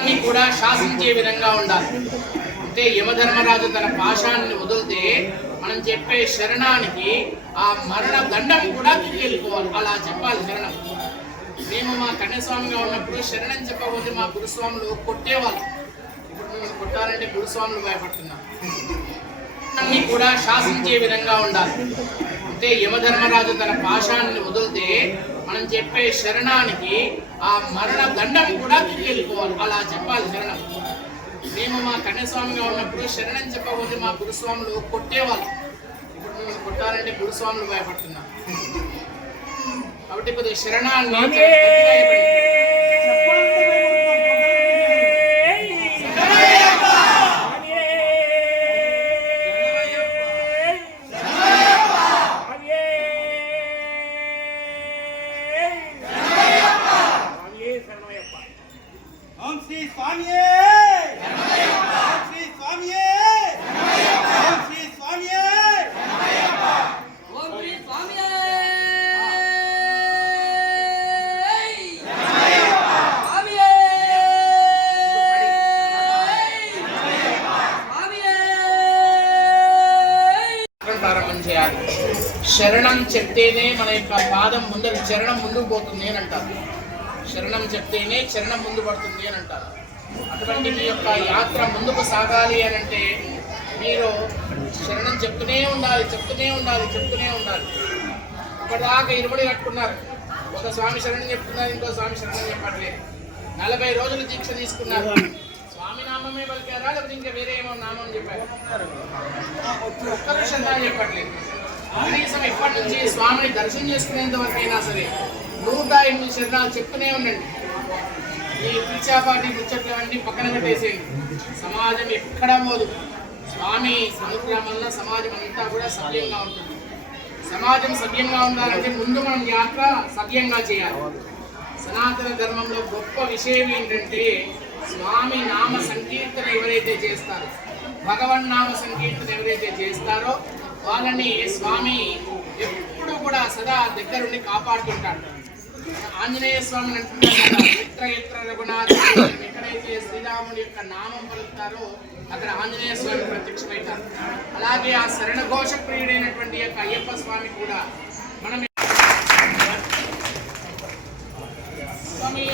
శరణాన్ని కూడా శాసించే విధంగా ఉండాలి. అంటే యమధర్మరాజు తన పాశాన్ని వదిలితే మనం చెప్పే శరణానికి ఆ మరణ దండం కూడా తిరిగి అలా చెప్పాలి శరణం. మేము మా కన్యస్వామిగా ఉన్నప్పుడు శరణం చెప్పకపోతే మా గురుస్వాములు కొట్టేవాళ్ళు. ఇప్పుడు మేము కొట్టాలంటే గురుస్వాములు భయపడుతున్నాం శరణాన్ని కూడా శాసించే విధంగా ఉండాలి. అంటే యమధర్మరాజు తన పాశాన్ని వదిలితే మనం చెప్పే శరణానికి ఆ మరణ దండం కూడా తిరిగి వెళ్ళిపోవాలి అలా చెప్పాలి శరణం. మేము మా కన్యస్వామిగా ఉన్నప్పుడు శరణం చెప్పకపోతే మా గురుస్వాములు కొట్టేవాళ్ళు. ఇప్పుడు మేము కొట్టాలంటే గురుస్వాములు భయపడుతున్నాం కాబట్టి కొద్దిగా శరణాన్ని ఓం శ్రీ స్వామియే! ఓం శ్రీ స్వామియే! ఓం శ్రీ స్వామియే! ఓం స్వామియే! శరణం చెప్తేనే మన యొక్క పాదం ముందర చరణం ముందుకు పోతుంది అని అంటారు. శరణం చెప్తేనే చరణం ముందు పడుతుంది అని అంటారు. అటువంటి మీ యొక్క యాత్ర ముందుకు సాగాలి అని అంటే మీరు శరణం చెప్తూనే ఉండాలి చెప్తూనే ఉండాలి చెప్తూనే ఉండాలి. ఇప్పటిదాకా ఇరుబడి కట్టుకున్నారు. ఒక స్వామి శరణం చెప్తున్నారు ఇంకో స్వామి శరణం చెప్పట్లేదు. నలభై రోజులు దీక్ష తీసుకున్నారు. స్వామి నామమే పలికారా? లేకపోతే ఇంకా వేరే ఏమో నామం చెప్పారు? ఒక్క శరణం చెప్పట్లేదు. కనీసం ఎప్పటి నుంచి స్వామిని దర్శనం చేసుకునేంత వరకైనా సరే నూట ఎనిమిది శరణాలు చెప్తూనే ఉండండి. ఈ పిచ్చాపాటి ముచ్చట్లు అన్ని పక్కన పెట్టేసేయండి. సమాజం ఎక్కడ పోదు. స్వామి సముద్రం వల్ల సమాజం అంతా కూడా సభ్యంగా ఉంటుంది. సమాజం సభ్యంగా ఉండాలంటే ముందు మనం యాత్ర సభ్యంగా చేయాలి. సనాతన ధర్మంలో గొప్ప విషయం ఏంటంటే స్వామి నామ సంకీర్తన ఎవరైతే చేస్తారో భగవన్ నామ సంకీర్తన ఎవరైతే చేస్తారో వాళ్ళని స్వామి ఎప్పుడు కూడా సదా దగ్గరుండి కాపాడుతుంటాడు. ఆంజనేయ స్వామిని అంటున్నారు ఎత్ర ఎత్ర ఎక్కడైతే శ్రీరాముని యొక్క నామం పలుకుతారో అక్కడ ఆంజనేయ స్వామి ప్రత్యక్షమవుతారు. అలాగే ఆ శరణ ఘోష ప్రియుడైనటువంటి యొక్క అయ్యప్ప స్వామి కూడా మనం స్వామి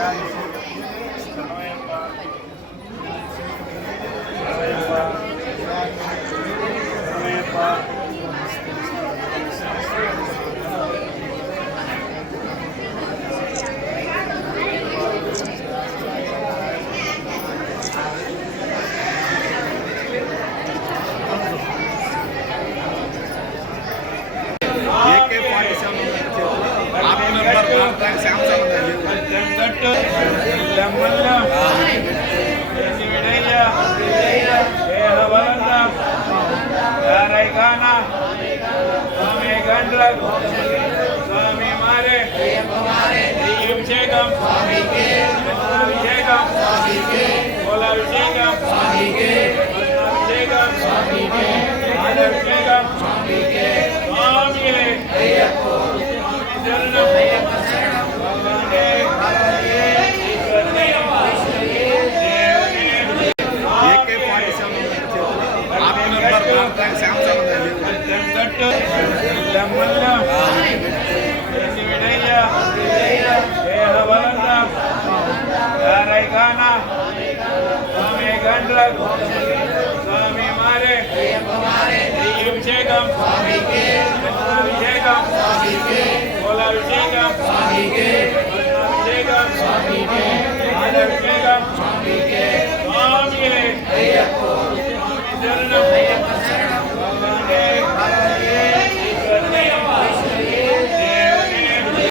Yeah, சுவாமி மாறே அபிஷேகம் அபிஷேகம் கோலாபிஷேகம்